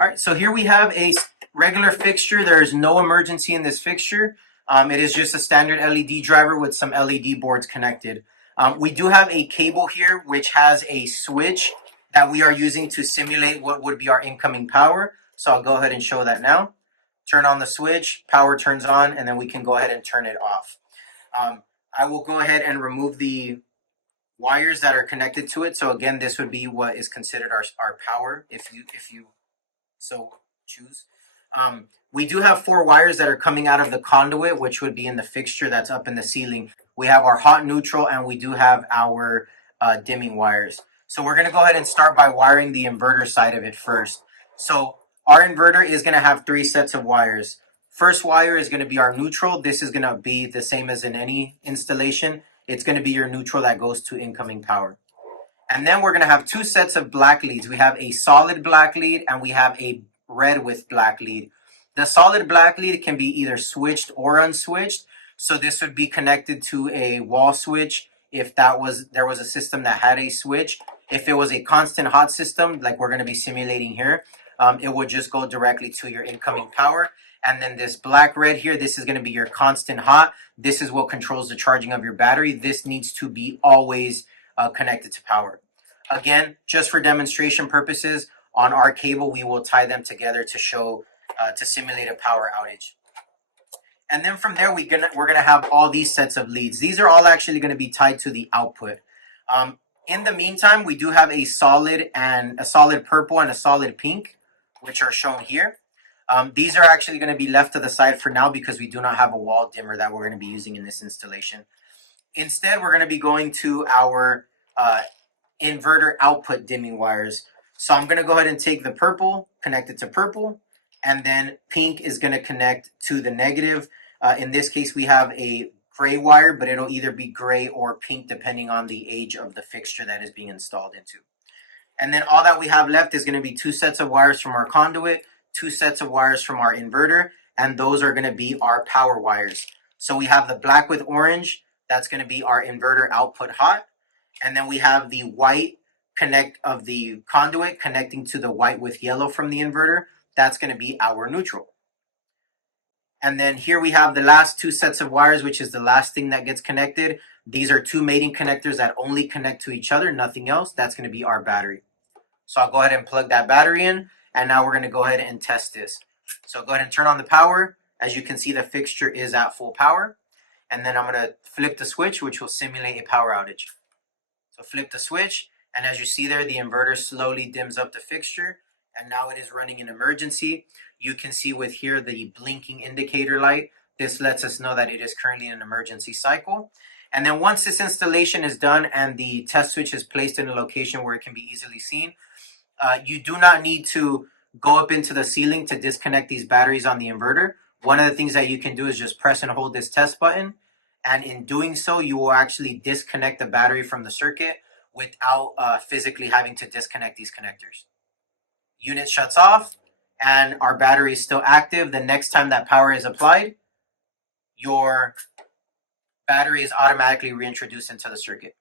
All right, so here we have a regular fixture. There is no emergency in this fixture. It is just a standard LED driver with some LED boards connected. We do have a cable here which has a switch that we are using to simulate what would be our incoming power. So I'll go ahead and show that now. Turn on the switch, power turns on, and then we can go ahead and turn it off. I will go ahead and remove the wires that are connected to it. So again, this would be what is considered our power if you so choose. We do have 4 wires that are coming out of the conduit, which would be in the fixture that's up in the ceiling. We have our hot, neutral, and we do have our dimming wires. So we're going to go ahead and start by wiring the inverter side of it first. So our inverter is going to have 3 sets of wires. First wire is going to be our neutral. This is going to be the same as in any installation. It's going to be your neutral that goes to incoming power. And then we're going to have 2 sets of black leads. We have a solid black lead and we have a red with black lead. The solid black lead can be either switched or unswitched. So this would be connected to a wall switch if there was a system that had a switch. If it was a constant hot system, like we're going to be simulating here, it would just go directly to your incoming power. And then this black red here, this is going to be your constant hot. This is what controls the charging of your battery. This needs to be always connected to power. Again, just for demonstration purposes, on our cable, we will tie them together to show, to simulate a power outage. And then from there, we're gonna have all these sets of leads. These are all actually going to be tied to the output. In the meantime, we do have a solid purple and a solid pink, which are shown here. These are actually going to be left to the side for now because we do not have a wall dimmer that we're going to be using in this installation. Instead, we're going to be going to our inverter output dimming wires. So I'm going to go ahead and take the purple, connect it to purple, and then pink is going to connect to the negative. In this case, we have a gray wire, but it'll either be gray or pink depending on the age of the fixture that is being installed into. And then all that we have left is going to be 2 sets of wires from our conduit, 2 sets of wires from our inverter, and those are going to be our power wires. So we have the black with orange, that's going to be our inverter output hot, and then we have the white connect of the conduit connecting to the white with yellow from the inverter, that's going to be our neutral. And then here we have the last 2 sets of wires, which is the last thing that gets connected. These are 2 mating connectors that only connect to each other, nothing else. That's going to be our battery. So I'll go ahead and plug that battery in, and now we're going to go ahead and test this. So go ahead and turn on the power. As you can see, the fixture is at full power. And then I'm going to flip the switch, which will simulate a power outage. So flip the switch, and as you see there, the inverter slowly dims up the fixture, and now it is running an emergency. You can see with here the blinking indicator light. This lets us know that it is currently in an emergency cycle. And then once this installation is done and the test switch is placed in a location where it can be easily seen, you do not need to go up into the ceiling to disconnect these batteries on the inverter. One of the things that you can do is just press and hold this test button. And in doing so, you will actually disconnect the battery from the circuit without physically having to disconnect these connectors. Unit shuts off and our battery is still active. The next time that power is applied, your battery is automatically reintroduced into the circuit.